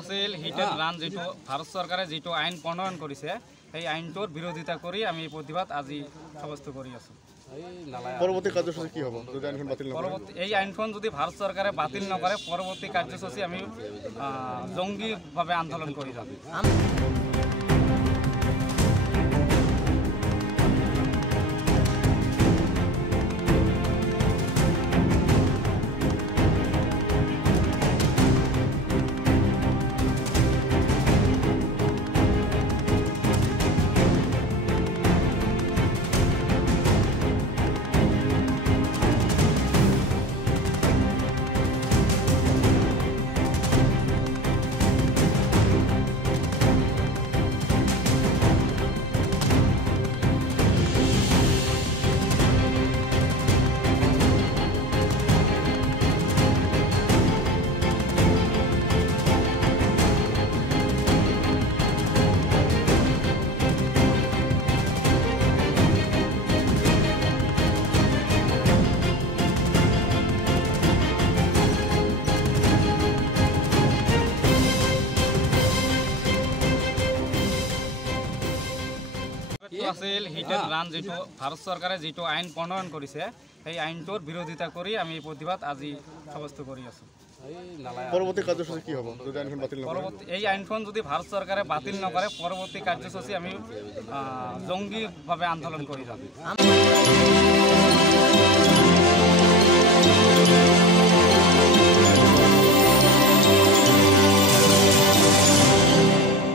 আছিল hit and run যিটো ভাৰত চৰকাৰে যিটো আইন প্ৰণয়ন কৰিছে সেই আইনটোৰ বিৰোধিতা কৰি আমি প্ৰতিবাদ আজি সাব্যস্ত কৰি আছোঁ। পৰৱৰ্তী কাৰ্যসূচী কি হ'ব যদি আইনখন বাতিল নকৰে? এই আইনখন যদি ভাৰত চৰকাৰে বাতিল নকৰে পৰৱৰ্তী কাৰ্যসূচী আমি জংগীভাৱে আন্দোলন কৰি যাম। আছিল হিট এণ্ড ৰান যিটো ভাৰত চৰকাৰে যিটো আইন প্ৰণয়ন কৰিছে সেই আইনটোৰ বিৰোধিতা কৰি আমি প্ৰতিবাদ আজি সাব্যস্ত কৰি আছোঁ। পৰৱৰ্তী কাৰ্যসূচী কি হ'ব যদি আইনখন বাতিল নকৰে? এই আইনখন যদি ভাৰত চৰকাৰে বাতিল নকৰে পৰৱৰ্তী কাৰ্যসূচী আমি জংগীভাৱে আন্দোলন কৰি যাম।